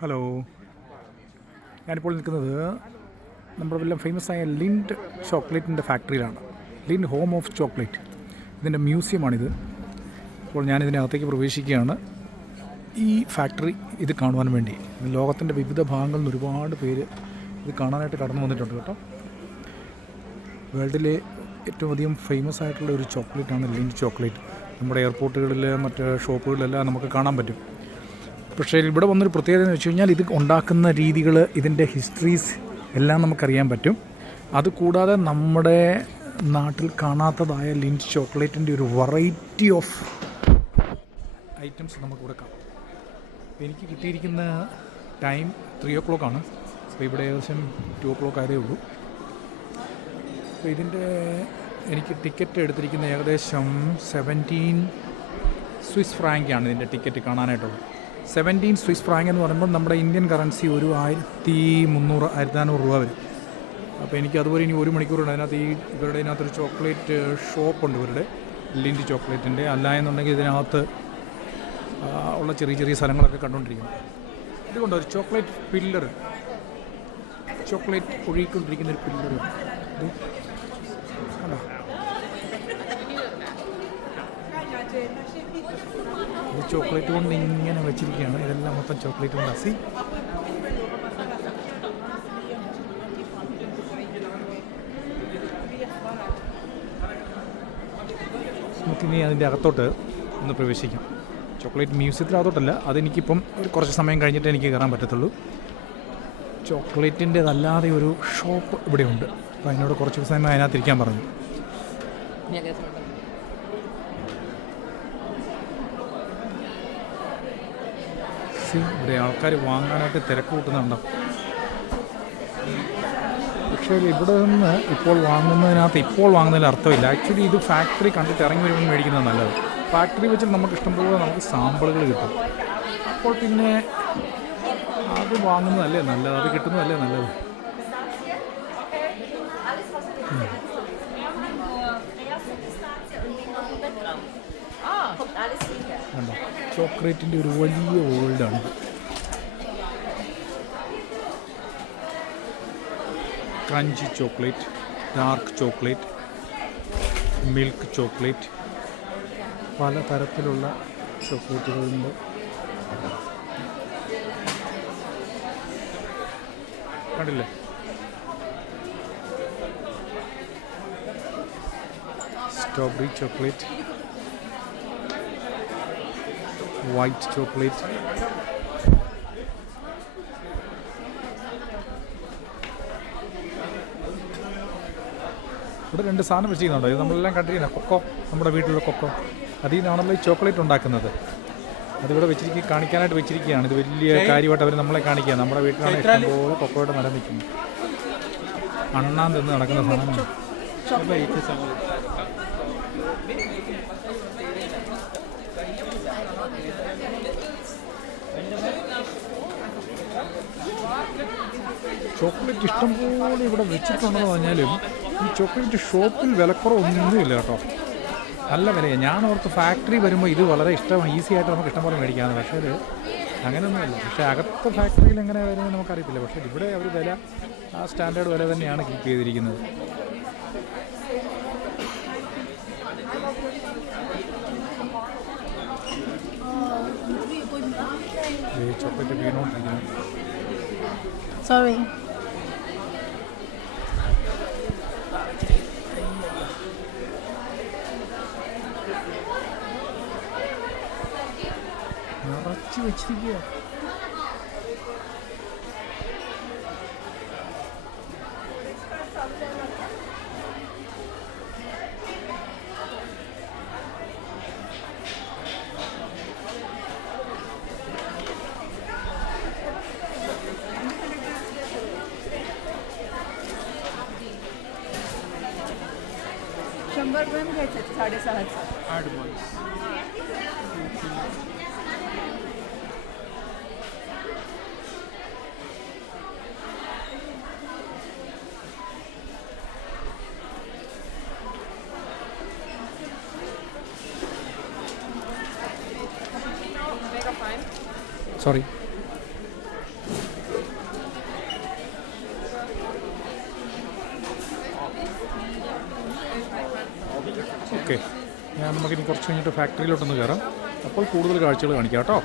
Hello, ഞാനിപ്പോൾ നിൽക്കുന്നത് നമ്മുടെ വല്ല ഫേമസായ ലിൻഡ് ചോക്ലേറ്റിൻ്റെ ഫാക്ടറിയിലാണ്. ലിൻഡ് ഹോം ഓഫ് ചോക്ലേറ്റ്, ഇതിൻ്റെ മ്യൂസിയമാണിത്. അപ്പോൾ ഞാനിതിനകത്തേക്ക് പ്രവേശിക്കുകയാണ്. ഈ ഫാക്ടറി ഇത് കാണുവാൻ വേണ്ടി ലോകത്തിൻ്റെ വിവിധ ഭാഗങ്ങളിൽ നിന്ന് ഒരുപാട് പേര് ഇത് കാണാനായിട്ട് കടന്നു വന്നിട്ടുണ്ട് കേട്ടോ. വേൾഡിലെ ഏറ്റവും അധികം ഫേമസ് ആയിട്ടുള്ള ഒരു ചോക്ലേറ്റാണ് ലിൻഡ് ചോക്ലേറ്റ്. നമ്മുടെ എയർപോർട്ടുകളിൽ മറ്റ് ഷോപ്പുകളിലെല്ലാം നമുക്ക് കാണാൻ പറ്റും. പക്ഷേ ഇവിടെ വന്നൊരു പ്രത്യേകത എന്ന് വെച്ച് കഴിഞ്ഞാൽ ഇത് ഉണ്ടാക്കുന്ന രീതികൾ, ഇതിൻ്റെ ഹിസ്റ്ററീസ് എല്ലാം നമുക്കറിയാൻ പറ്റും. അതുകൂടാതെ നമ്മുടെ നാട്ടിൽ കാണാത്തതായ ലിൻഡ് ചോക്ലേറ്റിൻ്റെ ഒരു വെറൈറ്റി ഓഫ് ഐറ്റംസ് നമുക്ക് ഇവിടെ കാണാം. എനിക്ക് കിട്ടിയിരിക്കുന്ന ടൈം 3 o'clock. അപ്പോൾ ഇവിടെ ഏകദേശം 2 o'clock ആയതേ ഉള്ളൂ. അപ്പോൾ ഇതിൻ്റെ എനിക്ക് ടിക്കറ്റ് എടുത്തിരിക്കുന്ന ഏകദേശം 17 സ്വിസ് ഫ്രാങ്കാണ് ഇതിൻ്റെ ടിക്കറ്റ് കാണാനായിട്ടുള്ളത്. 17 സ്വിസ് ഫ്രാങ്ക് എന്ന് പറയുമ്പോൾ നമ്മുടെ ഇന്ത്യൻ കറൻസി ഒരു 1300-1400 രൂപ വരും. അപ്പോൾ എനിക്ക് അതുപോലെ ഇനി 1 മണിക്കൂറുണ്ട്. അതിനകത്ത് ഇവരുടെ ഇതിനകത്തൊരു ചോക്ലേറ്റ് ഷോപ്പുണ്ട്, ഇവരുടെ ലിൻഡ് ചോക്ലേറ്റിൻ്റെ. അല്ല എന്നുണ്ടെങ്കിൽ ഇതിനകത്ത് ഉള്ള ചെറിയ ചെറിയ സ്ഥലങ്ങളൊക്കെ കണ്ടുകൊണ്ടിരിക്കുന്നു. ഇതുകൊണ്ട് ഒരു ചോക്ലേറ്റ് പില്ലർ, ചോക്ലേറ്റ് ഒഴുകിക്കൊണ്ടിരിക്കുന്ന ഒരു പില്ലർ കണ്ടോ. ഇത് ചോക്ലേറ്റ് കൊണ്ട് ഇങ്ങനെ വെച്ചിരിക്കുകയാണ്. ഇതെല്ലാം മൊത്തം ചോക്ലേറ്റ് കൊണ്ട് അസി. നമുക്കിനി അതിൻ്റെ അകത്തോട്ട് ഒന്ന് പ്രവേശിക്കാം. ചോക്ലേറ്റ് മ്യൂസിയത്തിനകത്തോട്ടല്ല, അതെനിക്കിപ്പം കുറച്ച് സമയം കഴിഞ്ഞിട്ട് എനിക്ക് കയറാൻ പറ്റത്തുള്ളൂ. ചോക്ലേറ്റിൻ്റെതല്ലാതെ ഒരു ഷോപ്പ് ഇവിടെയുണ്ട്. അപ്പോൾ അതിനോട് കുറച്ച് സമയം അതിനകത്തിരിക്കാൻ പറഞ്ഞു. ഇവിടെ ആൾക്കാർ വാങ്ങാനായിട്ട് തിരക്ക് കൂട്ടുന്നുണ്ടോ. പക്ഷേ ഇവിടെ നിന്ന് ഇപ്പോൾ വാങ്ങുന്നതിൽ അർത്ഥമില്ല. ആക്ച്വലി ഇത് ഫാക്ടറി കണ്ടിട്ട് ഇറങ്ങി വരുമ്പോൾ മേടിക്കുന്നത് നല്ലത്. ഫാക്ടറി വെച്ചിട്ട് നമുക്ക് ഇഷ്ടംപോലെ നമുക്ക് സാമ്പിളുകൾ കിട്ടും. അപ്പോൾ പിന്നെ അത് വാങ്ങുന്നതല്ലേ നല്ലത്, അത് കിട്ടുന്നതല്ലേ നല്ലത്. കണ്ടോ, ചോക്ലേറ്റിൻ്റെ ഒരു വലിയ വേൾഡാണ്. Crunchy chocolate, dark chocolate, milk chocolate, പല തരത്തിലുള്ള ചോക്ലേറ്റുകളുണ്ട്. കണ്ടില്ലേ, സ്ട്രോബെറി ചോക്ലേറ്റ്, വൈറ്റ് ചോക്ലേറ്റ്, ഇവിടെ 2 സാധനം വെച്ചിരിക്കുന്നുണ്ടോ. ഇത് നമ്മളെല്ലാം കണ്ടിരിക്കുന്ന കൊക്കോ, നമ്മുടെ വീട്ടിലുള്ള കൊക്കോ, അതിൽ നിന്നാണല്ലോ ഈ ചോക്ലേറ്റ് ഉണ്ടാക്കുന്നത്. അതിവിടെ കാണിക്കാനായിട്ട് വെച്ചിരിക്കുകയാണ്. ഇത് വലിയ കാര്യമായിട്ട് അവർ നമ്മളെ കാണിക്കുക. നമ്മുടെ വീട്ടിലാണ് ഇഷ്ടംപോലെ കൊക്കോയുടെ മരം നിൽക്കുന്നത്. അണ്ണാൻ തിന്ന് നടക്കുന്ന സാധനമാണ്. ചോക്ലേറ്റ് ഇഷ്ടംപോലെ ഇവിടെ വെച്ചിട്ടുണ്ടെന്ന് പറഞ്ഞാലും ഈ ചോക്ലേറ്റ് ഷോപ്പിൽ വിലക്കുറവൊന്നുമില്ല കേട്ടോ. നല്ല വിലയാണ്. ഞാൻ ഓർത്ത് ഫാക്ടറി വരുമ്പോൾ ഇത് വളരെ ഇഷ്ടമാണ്, ഈസി ആയിട്ട് നമുക്ക് ഇഷ്ടം പോലെ മേടിക്കാമെന്ന്. പക്ഷേ അത് അങ്ങനെയൊന്നുമല്ല. പക്ഷേ അകത്ത് ഫാക്ടറിയിൽ എങ്ങനെ വരുന്നത് നമുക്കറിയത്തില്ല. പക്ഷേ ഇവിടെ അവർ വില ആ സ്റ്റാൻഡേർഡ് വില തന്നെയാണ് കീപ്പ് ചെയ്തിരിക്കുന്നത്. ചോക്ലേറ്റ് വീണോണ്ടിരിക്കുന്നു. Sorry. നിറച്ച് വെച്ചിരിക്കുക. ग्रॅम घ्यायचं 6.5. Advance Sorry. ഓക്കെ, നമുക്കിനി കുറച്ച് കഴിഞ്ഞിട്ട് ഫാക്ടറിയിലോട്ടൊന്ന് കയറാം. അപ്പോൾ കൂടുതൽ കാഴ്ചകൾ കാണിക്കാം കേട്ടോ.